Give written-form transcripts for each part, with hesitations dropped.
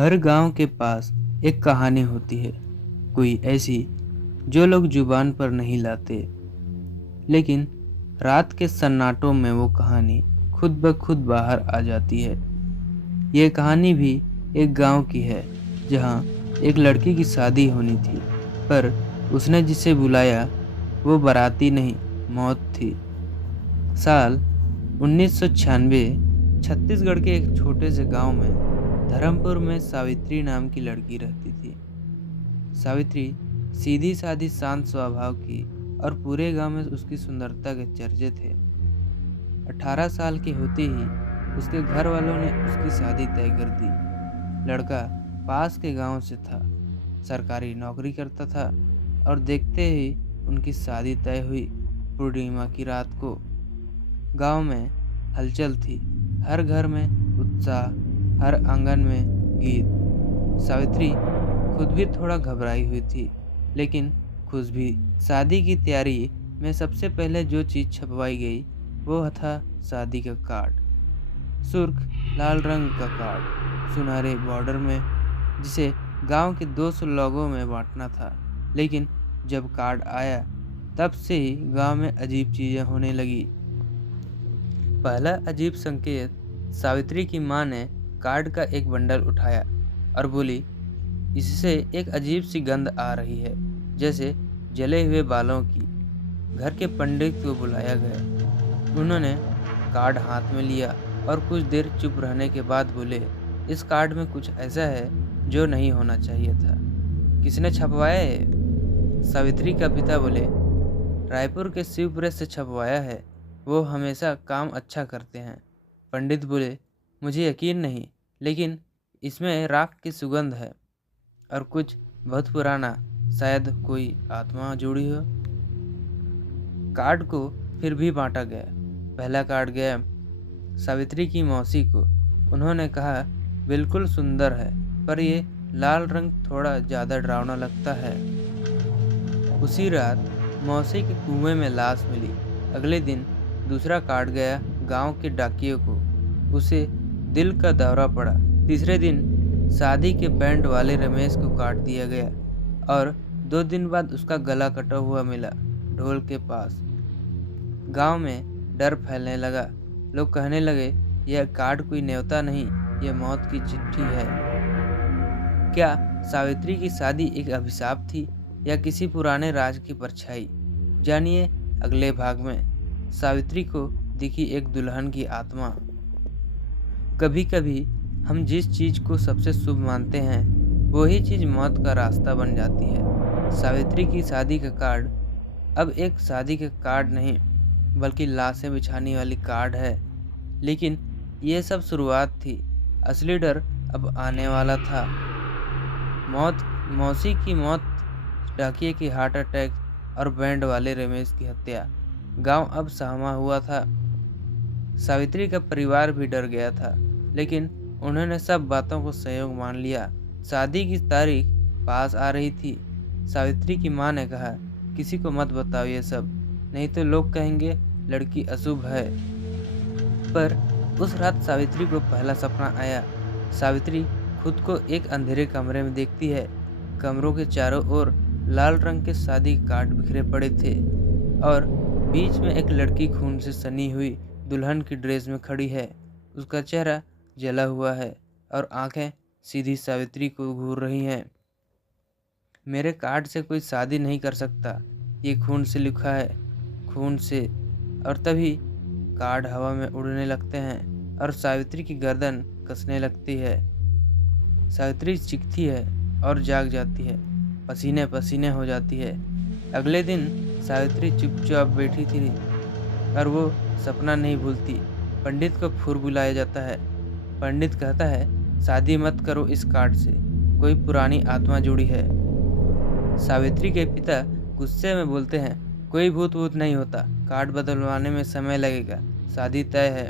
हर गांव के पास एक कहानी होती है, कोई ऐसी जो लोग जुबान पर नहीं लाते, लेकिन रात के सन्नाटों में वो कहानी खुद ब खुद बाहर आ जाती है। ये कहानी भी एक गांव की है, जहां एक लड़की की शादी होनी थी, पर उसने जिसे बुलाया वो बाराती नहीं, मौत थी। साल 1996 छत्तीसगढ़ के एक छोटे से गांव में धर्मपुर में सावित्री नाम की लड़की रहती थी। सावित्री सीधी सादी शांत स्वभाव की और पूरे गांव में उसकी सुंदरता के चर्चे थे। 18 साल की होते ही उसके घर वालों ने उसकी शादी तय कर दी। लड़का पास के गांव से था, सरकारी नौकरी करता था और देखते ही उनकी शादी तय हुई। पूर्णिमा की रात को गांव में हलचल थी, हर घर में उत्साह, हर आंगन में गीत। सावित्री खुद भी थोड़ा घबराई हुई थी, लेकिन खुश भी। शादी की तैयारी में सबसे पहले जो चीज़ छपवाई गई वो था शादी का कार्ड। सुर्ख लाल रंग का कार्ड, सुनहरे बॉर्डर में, जिसे गांव के 200 लोगों में बांटना था। लेकिन जब कार्ड आया, तब से ही गांव में अजीब चीज़ें होने लगी। पहला अजीब संकेत, सावित्री की माँ ने कार्ड का एक बंडल उठाया और बोली, इससे एक अजीब सी गंध आ रही है, जैसे जले हुए बालों की। घर के पंडित को बुलाया गया। उन्होंने कार्ड हाथ में लिया और कुछ देर चुप रहने के बाद बोले, इस कार्ड में कुछ ऐसा है जो नहीं होना चाहिए था। किसने छपवाया है? सावित्री का पिता बोले, रायपुर के शिव प्रेस से छपवाया है, वो हमेशा काम अच्छा करते हैं। पंडित बोले, मुझे यकीन नहीं, लेकिन इसमें राख की सुगंध है और कुछ बहुत पुराना, शायद कोई आत्मा जुड़ी हो। कार्ड को फिर भी बांटा गया। पहला कार्ड गया सावित्री की मौसी को। उन्होंने कहा, बिल्कुल सुंदर है, पर ये लाल रंग थोड़ा ज़्यादा डरावना लगता है। उसी रात मौसी के कुएं में लाश मिली। अगले दिन दूसरा कार्ड गया गांव के डाकिये को। उसे दिल का दौरा पड़ा। तीसरे दिन शादी के बैंड वाले रमेश को काट दिया गया और 2 दिन बाद उसका गला कटा हुआ मिला ढोल के पास। गांव में डर फैलने लगा। लोग कहने लगे, यह कार्ड कोई न्योता नहीं, यह मौत की चिट्ठी है। क्या सावित्री की शादी एक अभिशाप थी या किसी पुराने राज की परछाई? जानिए अगले भाग में। सावित्री को दिखी एक दुल्हन की आत्मा। कभी कभी हम जिस चीज़ को सबसे शुभ मानते हैं, वही चीज़ मौत का रास्ता बन जाती है। सावित्री की शादी का कार्ड अब एक शादी का कार्ड नहीं, बल्कि लाशें बिछाने वाली कार्ड है। लेकिन ये सब शुरुआत थी, असली डर अब आने वाला था। मौसी की मौत, डाकिये की हार्ट अटैक और बैंड वाले रमेश की हत्या। गांव अब सहमा हुआ था। सावित्री का परिवार भी डर गया था, लेकिन उन्होंने सब बातों को संयोग मान लिया। शादी की तारीख पास आ रही थी। सावित्री की माँ ने कहा, किसी को मत बताओ ये सब, नहीं तो लोग कहेंगे लड़की अशुभ है। पर उस रात सावित्री को पहला सपना आया। सावित्री खुद को एक अंधेरे कमरे में देखती है। कमरों के चारों ओर लाल रंग के शादी कार्ड बिखरे पड़े थे और बीच में एक लड़की खून से सनी हुई दुल्हन की ड्रेस में खड़ी है। उसका चेहरा जला हुआ है और आंखें सीधी सावित्री को घूर रही हैं। मेरे कार्ड से कोई शादी नहीं कर सकता, ये खून से लिखा है, खून से। और तभी कार्ड हवा में उड़ने लगते हैं और सावित्री की गर्दन कसने लगती है। सावित्री चीखती है और जाग जाती है, पसीने पसीने हो जाती है। अगले दिन सावित्री चुपचाप बैठी थी और वो सपना नहीं भूलती। पंडित को फुर बुलाया जाता है। पंडित कहता है, शादी मत करो इस कार्ड से, कोई पुरानी आत्मा जुड़ी है। सावित्री के पिता गुस्से में बोलते हैं, कोई भूत वूत नहीं होता, कार्ड बदलवाने में समय लगेगा, शादी तय है।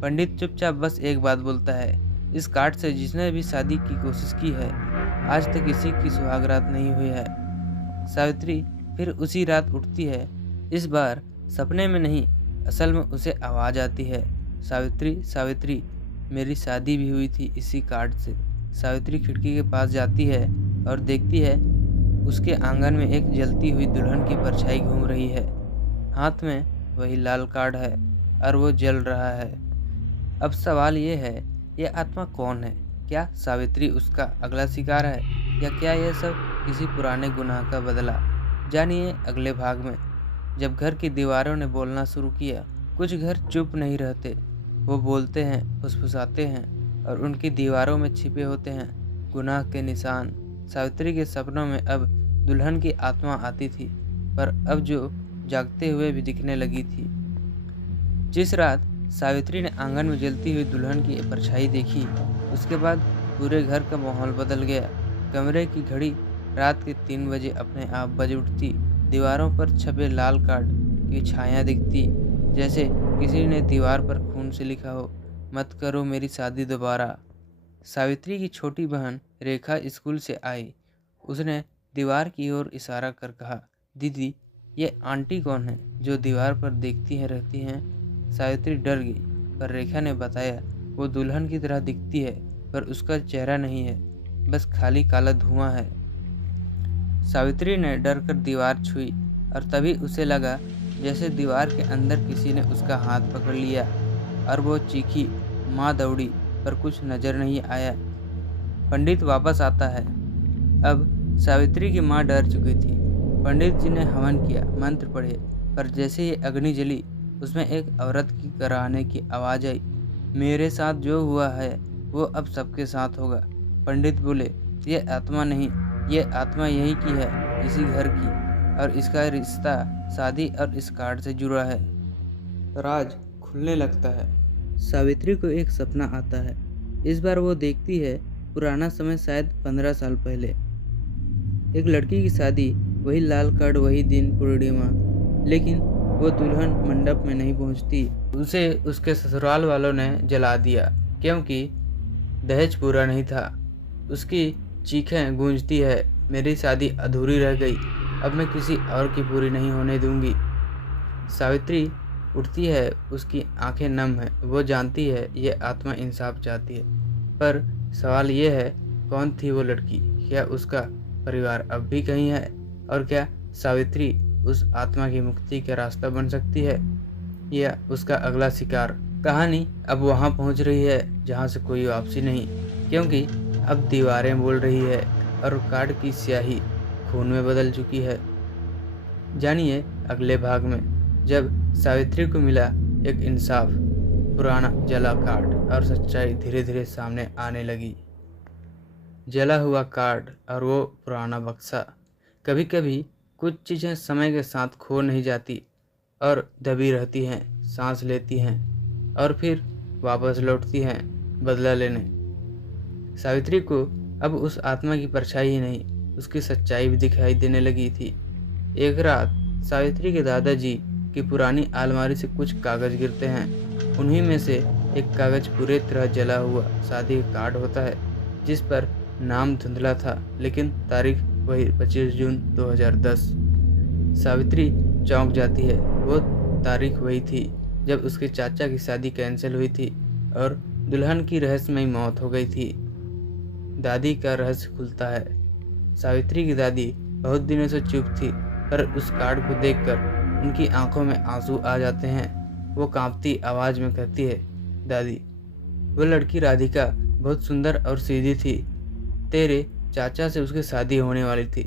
पंडित चुपचाप बस एक बात बोलता है, इस कार्ड से जिसने भी शादी की कोशिश की है, आज तक किसी की सुहागरात नहीं हुई है। सावित्री फिर उसी रात उठती है। इस बार सपने में नहीं, असल में उसे आवाज़ आती है, सावित्री सावित्री, मेरी शादी भी हुई थी इसी कार्ड से। सावित्री खिड़की के पास जाती है और देखती है उसके आंगन में एक जलती हुई दुल्हन की परछाई घूम रही है। हाथ में वही लाल कार्ड है और वो जल रहा है। अब सवाल ये है, ये आत्मा कौन है? क्या सावित्री उसका अगला शिकार है, या क्या यह सब किसी पुराने गुनाह का बदला? जानिए अगले भाग में। जब घर की दीवारों ने बोलना शुरू किया, कुछ घर चुप नहीं रहते। वो बोलते हैं, फुसफुसाते हैं और उनकी दीवारों में छिपे होते हैं गुनाह के निशान। सावित्री के सपनों में अब दुल्हन की आत्मा आती थी, पर अब जो जागते हुए भी दिखने लगी थी। जिस रात सावित्री ने आंगन में जलती हुई दुल्हन की परछाई देखी, उसके बाद पूरे घर का माहौल बदल गया। कमरे की घड़ी रात के 3 बजे अपने आप बज उठती। दीवारों पर छपे लाल कार्ड की छाया दिखती, जैसे किसी ने दीवार पर खून से लिखा हो, मत करो मेरी शादी दोबारा। सावित्री की छोटी बहन रेखा स्कूल से आई। उसने दीवार की ओर इशारा कर कहा, दीदी, ये आंटी कौन है जो दीवार पर देखती हैं रहती हैं? सावित्री डर गई, पर रेखा ने बताया वो दुल्हन की तरह दिखती है, पर उसका चेहरा नहीं है, बस खाली काला धुआं है। सावित्री ने डर कर दीवार छुई और तभी उसे लगा जैसे दीवार के अंदर किसी ने उसका हाथ पकड़ लिया और वो चीखी। माँ दौड़ी, पर कुछ नजर नहीं आया। पंडित वापस आता है। अब सावित्री की माँ डर चुकी थी। पंडित जी ने हवन किया, मंत्र पढ़े, पर जैसे ही अग्नि जली, उसमें एक औरत की कराहने की आवाज़ आई, मेरे साथ जो हुआ है वो अब सबके साथ होगा। पंडित बोले, ये आत्मा नहीं, ये आत्मा यही की है, इसी घर की, और इसका रिश्ता शादी और इस कार्ड से जुड़ा है। राज खुलने लगता है। सावित्री को एक सपना आता है। इस बार वो देखती है पुराना समय, शायद 15 साल पहले। एक लड़की की शादी, वही लाल कार्ड, वही दिन पूर्णिमा, लेकिन वो दुल्हन मंडप में नहीं पहुंचती। उसे उसके ससुराल वालों ने जला दिया क्योंकि दहेज पूरा नहीं था। उसकी चीखें गूंजती है, मेरी शादी अधूरी रह गई, अब मैं किसी और की पूरी नहीं होने दूंगी। सावित्री उठती है, उसकी आंखें नम हैं। वो जानती है ये आत्मा इंसाफ चाहती है, पर सवाल ये है, कौन थी वो लड़की? क्या उसका परिवार अब भी कहीं है? और क्या सावित्री उस आत्मा की मुक्ति का रास्ता बन सकती है, या उसका अगला शिकार? कहानी अब वहां पहुंच रही है जहां से कोई वापसी नहीं, क्योंकि अब दीवारें बोल रही है और कार्ड की स्याही खून में बदल चुकी है। जानिए अगले भाग में, जब सावित्री को मिला एक इंसाफ, पुराना जला कार्ड और सच्चाई धीरे धीरे सामने आने लगी। जला हुआ कार्ड और वो पुराना बक्सा। कभी कभी कुछ चीज़ें समय के साथ खो नहीं जाती और दबी रहती हैं, सांस लेती हैं और फिर वापस लौटती हैं बदला लेने। सावित्री को अब उस आत्मा की परछाई ही नहीं, उसकी सच्चाई भी दिखाई देने लगी थी। एक रात सावित्री के दादाजी की पुरानी अलमारी से कुछ कागज गिरते हैं। उन्हीं में से एक कागज पूरे तरह जला हुआ शादी का कार्ड होता है, जिस पर नाम धुंधला था, लेकिन तारीख वही 25 जून 2010। सावित्री चौंक जाती है। वो तारीख वही थी जब उसके चाचा की शादी कैंसिल हुई थी और दुल्हन की रहस्यमयी मौत हो गई थी। दादी का रहस्य खुलता है। सावित्री की दादी बहुत दिनों से चुप थी, पर उस कार्ड को देखकर उनकी आंखों में आंसू आ जाते हैं। वो कांपती आवाज में कहती है, दादी, वो लड़की राधिका बहुत सुंदर और सीधी थी। तेरे चाचा से उसकी शादी होने वाली थी,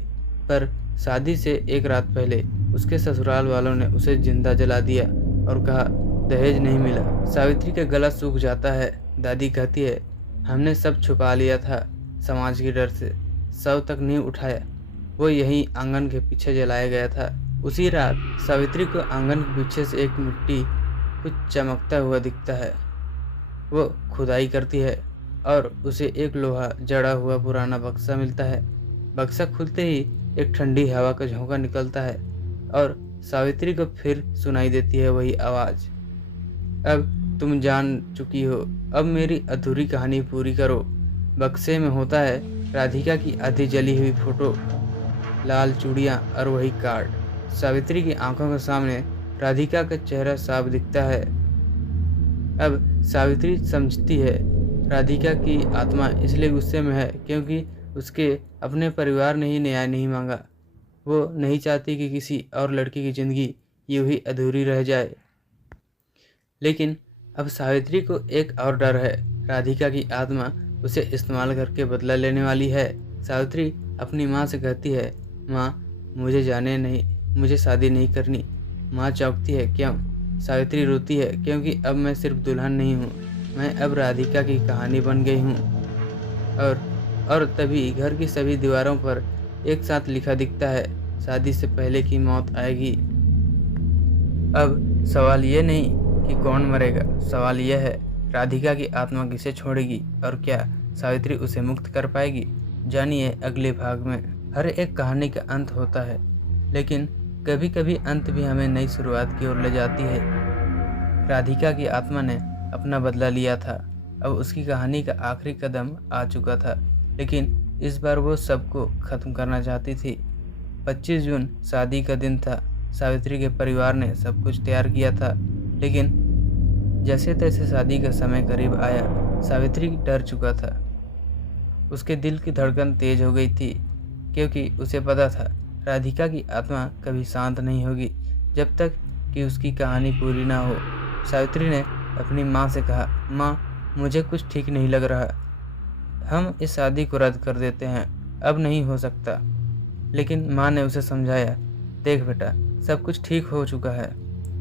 पर शादी से एक रात पहले उसके ससुराल वालों ने उसे जिंदा जला दिया और कहा दहेज नहीं मिला। सावित्री का गला सूख जाता है। दादी कहती है, हमने सब छुपा लिया था, समाज के डर से शव तक नहीं उठाया, वो यहीं आंगन के पीछे जलाया गया था। उसी रात सावित्री को आंगन के पीछे से एक मिट्टी कुछ चमकता हुआ दिखता है। वो खुदाई करती है और उसे एक लोहा जड़ा हुआ पुराना बक्सा मिलता है। बक्सा खुलते ही एक ठंडी हवा का झोंका निकलता है और सावित्री को फिर सुनाई देती है वही आवाज, अब तुम जान चुकी हो, अब मेरी अधूरी कहानी पूरी करो। बक्से में होता है राधिका की आधी जली हुई फोटो, लाल चूड़ियाँ और वही कार्ड। सावित्री की आंखों के सामने राधिका का चेहरा साफ दिखता है। अब सावित्री समझती है राधिका की आत्मा इसलिए गुस्से में है क्योंकि उसके अपने परिवार ने ही न्याय नहीं मांगा। वो नहीं चाहती कि किसी और लड़की की ज़िंदगी यूं ही अधूरी रह जाए। लेकिन अब सावित्री को एक और डर है। राधिका की आत्मा उसे इस्तेमाल करके बदला लेने वाली है। सावित्री अपनी माँ से कहती है, माँ मुझे शादी नहीं करनी। माँ चौंकती है, क्यों? सावित्री रोती है, क्योंकि अब मैं सिर्फ दुल्हन नहीं हूँ, मैं अब राधिका की कहानी बन गई हूँ। और तभी घर की सभी दीवारों पर एक साथ लिखा दिखता है, शादी से पहले की मौत आएगी। अब सवाल ये नहीं कि कौन मरेगा, सवाल यह है राधिका की आत्मा किसे छोड़ेगी और क्या सावित्री उसे मुक्त कर पाएगी। जानिए अगले भाग में। हर एक कहानी का अंत होता है, लेकिन कभी कभी अंत भी हमें नई शुरुआत की ओर ले जाती है। राधिका की आत्मा ने अपना बदला लिया था, अब उसकी कहानी का आखिरी कदम आ चुका था, लेकिन इस बार वो सबको ख़त्म करना चाहती थी। 25 जून शादी का दिन था। सावित्री के परिवार ने सब कुछ तैयार किया था, लेकिन जैसे तैसे शादी का समय करीब आया, सावित्री डर चुका था। उसके दिल की धड़कन तेज हो गई थी, क्योंकि उसे पता था राधिका की आत्मा कभी शांत नहीं होगी जब तक कि उसकी कहानी पूरी ना हो। सावित्री ने अपनी माँ से कहा, माँ, मुझे कुछ ठीक नहीं लग रहा, हम इस शादी को रद्द कर देते हैं, अब नहीं हो सकता। लेकिन माँ ने उसे समझाया, देख बेटा, सब कुछ ठीक हो चुका है,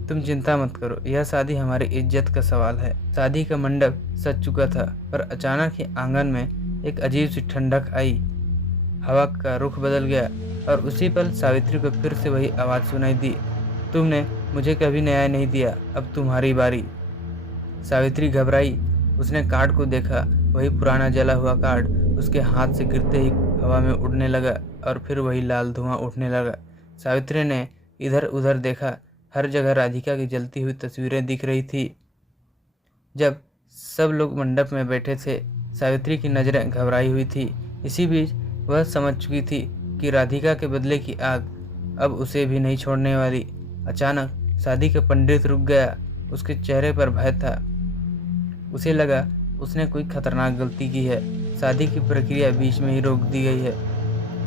तुम चिंता मत करो, यह शादी हमारी इज्जत का सवाल है। शादी का मंडप सज चुका था, पर अचानक ही आंगन में एक अजीब सी ठंडक आई। हवा का रुख बदल गया और उसी पल सावित्री को फिर से वही आवाज़ सुनाई दी, तुमने मुझे कभी न्याय नहीं दिया, अब तुम्हारी बारी। सावित्री घबराई, उसने कार्ड को देखा, वही पुराना जला हुआ कार्ड उसके हाथ से गिरते ही हवा में उड़ने लगा और फिर वही लाल धुआं उठने लगा। सावित्री ने इधर उधर देखा, हर जगह राधिका की जलती हुई तस्वीरें दिख रही थी। जब सब लोग मंडप में बैठे थे, सावित्री की नज़रें घबराई हुई थी। इसी बीच वह समझ चुकी थी कि राधिका के बदले की आग अब उसे भी नहीं छोड़ने वाली। अचानक शादी का पंडित रुक गया, उसके चेहरे पर भय था। उसे लगा उसने कोई खतरनाक गलती की है, शादी की प्रक्रिया बीच में ही रोक दी गई है।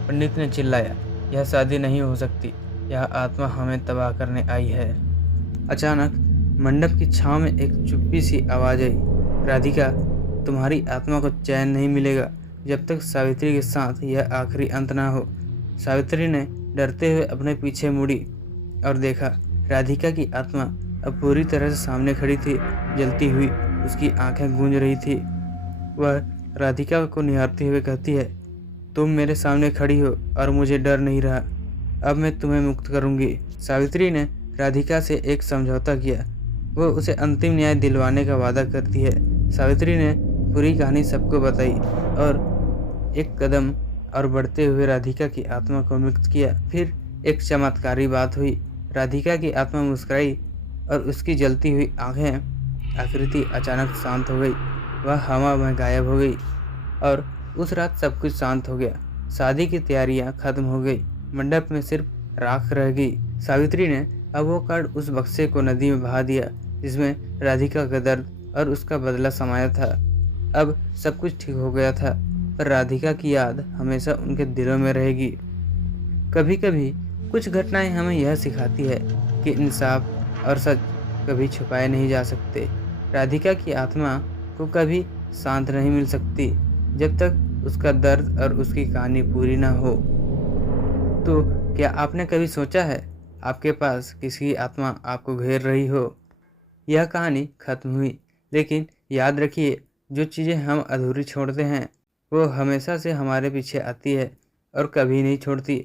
पंडित ने चिल्लाया, यह शादी नहीं हो सकती, यह आत्मा हमें तबाह करने आई है। अचानक मंडप की छांव में एक चुप्पी सी आवाज़ आई, राधिका, तुम्हारी आत्मा को चैन नहीं मिलेगा जब तक सावित्री के साथ यह आखिरी अंत ना हो। सावित्री ने डरते हुए अपने पीछे मुड़ी और देखा, राधिका की आत्मा अब पूरी तरह से सामने खड़ी थी, जलती हुई, उसकी आंखें गूंज रही थी। वह राधिका को निहारते हुए कहती है, तुम मेरे सामने खड़ी हो और मुझे डर नहीं रहा, अब मैं तुम्हें मुक्त करूंगी। सावित्री ने राधिका से एक समझौता किया, वो उसे अंतिम न्याय दिलवाने का वादा करती है। सावित्री ने पूरी कहानी सबको बताई और एक कदम और बढ़ते हुए राधिका की आत्मा को मुक्त किया। फिर एक चमत्कारी बात हुई, राधिका की आत्मा मुस्कुराई और उसकी जलती हुई आकृति अचानक शांत हो गई। वह हवा में गायब हो गई और उस रात सब कुछ शांत हो गया। शादी की तैयारियां खत्म हो गई, मंडप में सिर्फ राख रह गई। सावित्री ने अब वो कार्ड उस बक्से को नदी में बहा दिया जिसमें राधिका का दर्द और उसका बदला समाया था। अब सब कुछ ठीक हो गया था, पर राधिका की याद हमेशा उनके दिलों में रहेगी। कभी कभी कुछ घटनाएं हमें यह सिखाती है कि इंसाफ और सच कभी छुपाए नहीं जा सकते। राधिका की आत्मा को कभी शांत नहीं मिल सकती जब तक उसका दर्द और उसकी कहानी पूरी ना हो। तो क्या आपने कभी सोचा है आपके पास किसी आत्मा आपको घेर रही हो? यह कहानी खत्म हुई, लेकिन याद रखिए, जो चीज़ें हम अधूरी छोड़ते हैं वो हमेशा से हमारे पीछे आती है और कभी नहीं छोड़ती।